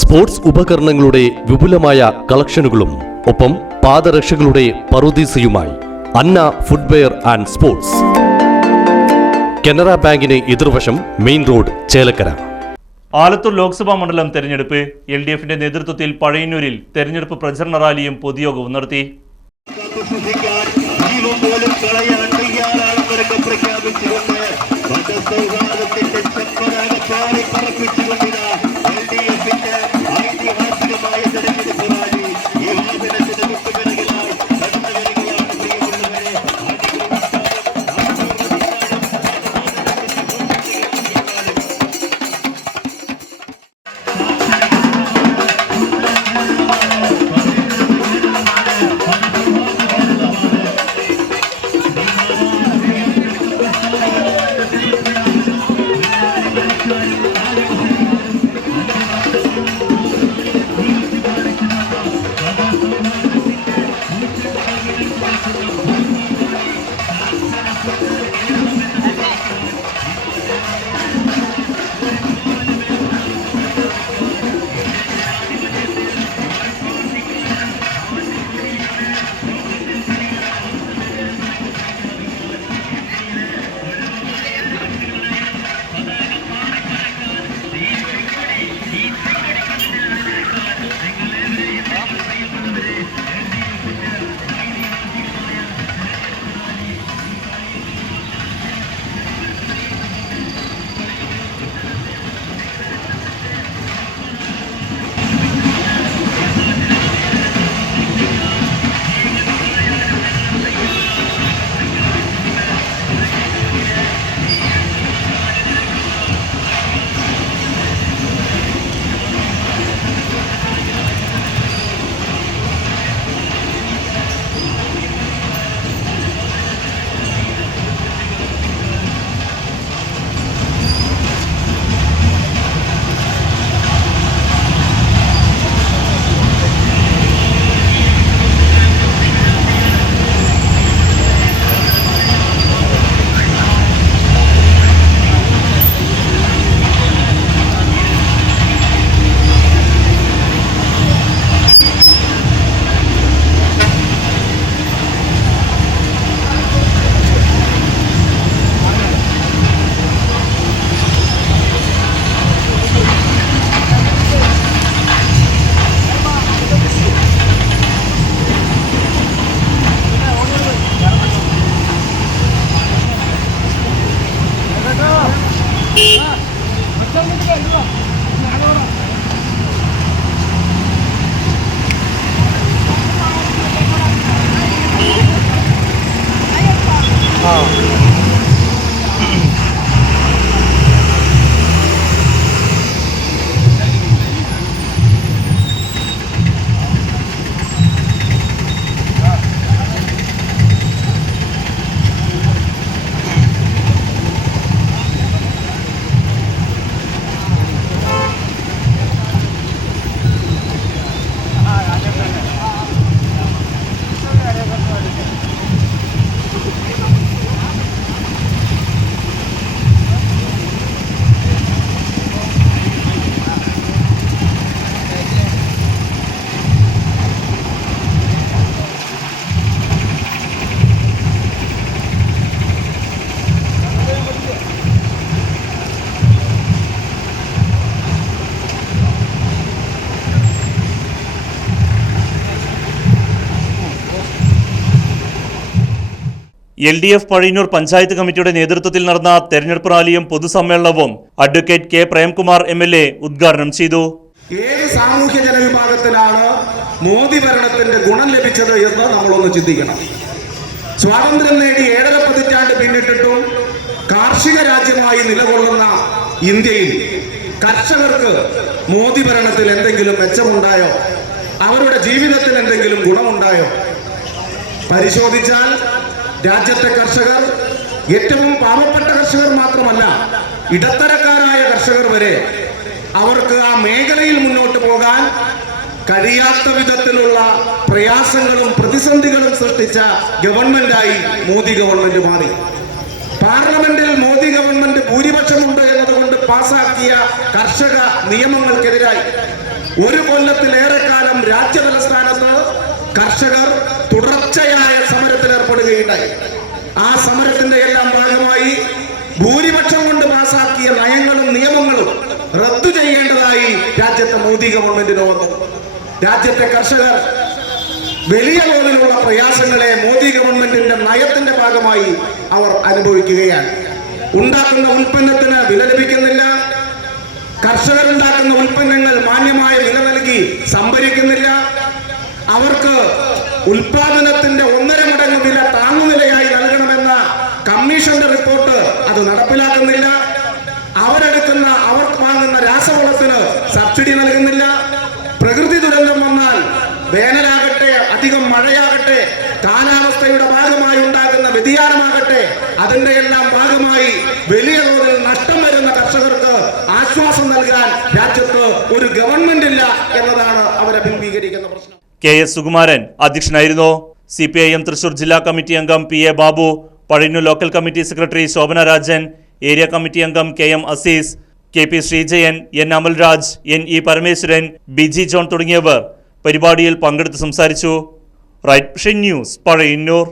Sports ഉപകരണങ്ങളുടെ വിപുലമായ കളക്ഷനുകളും ഒപ്പം പാദരക്ഷകളുടെ പറുദീസയുമായി അന്ന ഫുട്വെയർ ആൻഡ് സ്പോർട്സ്. കനറ ബാങ്കിന് എതിർവശം മെയിൻ റോഡ്, ചേലക്കര. ആലത്തൂർ ലോക്സഭാ മണ്ഡലം തെരഞ്ഞെടുപ്പ്. LDFന്റെ നേതൃത്വത്തിൽ പഴയന്നൂരിൽ തെരഞ്ഞെടുപ്പ് പ്രചരണ റാലിയും പൊതുയോഗവും നടത്തി. LDF പഴയന്നൂർ പഞ്ചായത്ത് കമ്മിറ്റിയുടെ നേതൃത്വത്തിൽ നടന്ന തെരഞ്ഞെടുപ്പ് റാലിയും പൊതുസമ്മേളനവും അഡ്വക്കേറ്റ് കെ പ്രേംകുമാർ MLA ഉദ്ഘാടനം ചെയ്തു. ഏത് സാമൂഹ്യ ജനവിഭാഗത്തിനാണ് മോദി ഭരണത്തിന്റെ ഗുണം ലഭിച്ചത് എന്ന് നമ്മളൊന്ന് ചിന്തിക്കണം. സ്വാതന്ത്ര്യം നേടി 7.5 പതിറ്റാണ്ട് പിന്നിട്ടിട്ടും കാർഷിക രാജ്യമായി നിലകൊള്ളുന്ന ഇന്ത്യയിൽ കർഷകർക്ക് മോദി ഭരണത്തിൽ എന്തെങ്കിലും മെച്ചമുണ്ടായോ? അവരുടെ ജീവിതത്തിൽ എന്തെങ്കിലും ഗുണമുണ്ടായോ? പരിശോധിച്ചാൽ രാജ്യത്തെ കർഷകർ ഏറ്റവും പാവപ്പെട്ട കർഷകർ മാത്രമല്ല, ഇടത്തരക്കാരായ കർഷകർ വരെ അവർക്ക് ആ മേഖലയിൽ മുന്നോട്ട് പോകാൻ കഴിയാത്ത വിധത്തിലുള്ള പ്രയാസങ്ങളും പ്രതിസന്ധികളും സൃഷ്ടിച്ച ഗവൺമെന്റായി മോദി ഗവൺമെന്റ് മാറി. പാർലമെന്റിൽ മോദി ഗവൺമെന്റ് ഭൂരിപക്ഷമുണ്ട് എന്നതുകൊണ്ട് പാസാക്കിയ കർഷക നിയമങ്ങൾക്കെതിരായി 1 കൊല്ലത്തിലേറെക്കാലം രാജ്യതലസ്ഥാനത്ത് കർഷകർ തുടർച്ചയായ സമരത്തിൽ ഏർപ്പെടുകയുണ്ടായി. ആ സമരത്തിന്റെ എല്ലാം ഭാഗമായി ഭൂരിപക്ഷം കൊണ്ട് പാസാക്കിയ നയങ്ങളും നിയമങ്ങളും റദ്ദു ചെയ്യേണ്ടതായി രാജ്യത്തെ മോദി ഗവൺമെന്റിന് വന്നു. രാജ്യത്തെ കർഷകർ വലിയ തോതിലുള്ള പ്രയാസങ്ങളെ മോദി ഗവൺമെന്റിന്റെ നയത്തിന്റെ ഭാഗമായി അവർ അനുഭവിക്കുകയാണ്. ഉണ്ടാക്കുന്ന ഉൽപ്പന്നത്തിന് വില ലഭിക്കുന്നില്ല. കർഷകരുണ്ടാക്കുന്ന ഉൽപ്പന്നങ്ങൾ മാന്യമായ വില നൽകി സംഭരിക്കുന്നില്ല. അവർക്ക് ഉൽപാദനത്തിന്റെ 1.5 മടങ്ങ് വില താങ്ങുവിലയായി നൽകണമെന്ന കമ്മീഷന്റെ റിപ്പോർട്ട് അത് നടപ്പിലാക്കുന്നില്ല. അവർക്ക് വാങ്ങുന്ന രാസവളത്തിന് സബ്സിഡി നൽകുന്നില്ല. പ്രകൃതി ദുരന്തം വന്നാൽ വേനലാകട്ടെ, അധികം മഴയാകട്ടെ, കാലാവസ്ഥയുടെ ഭാഗമായി ഉണ്ടാകുന്ന വ്യതിയാനമാകട്ടെ, അതിന്റെ എല്ലാം ഭാഗമായി വലിയ തോതിൽ നഷ്ടം വരുന്ന കർഷകർക്ക് ആശ്വാസം നൽകാൻ രാജ്യത്ത് ഒരു ഗവൺമെന്റ് ഇല്ല എന്നതാണ് അവരഭിമുഖീകരിക്കുന്ന പ്രശ്നം. KS സുകുമാരൻ അധ്യക്ഷനായിരുന്നു. CPIM തൃശൂർ ജില്ലാ കമ്മിറ്റി അംഗം PA Babu, Pazhayannur local committee secretary Shobhana Rajan, area committee അംഗം KM Azeez, KP Sreejayan, N Amalraj, NE Parameswaran, BG John തുടങ്ങിയവർ പരിപാടിയിൽ പങ്കെടുത്ത് സംസാരിച്ചു. Right vision news, Pazhayannur.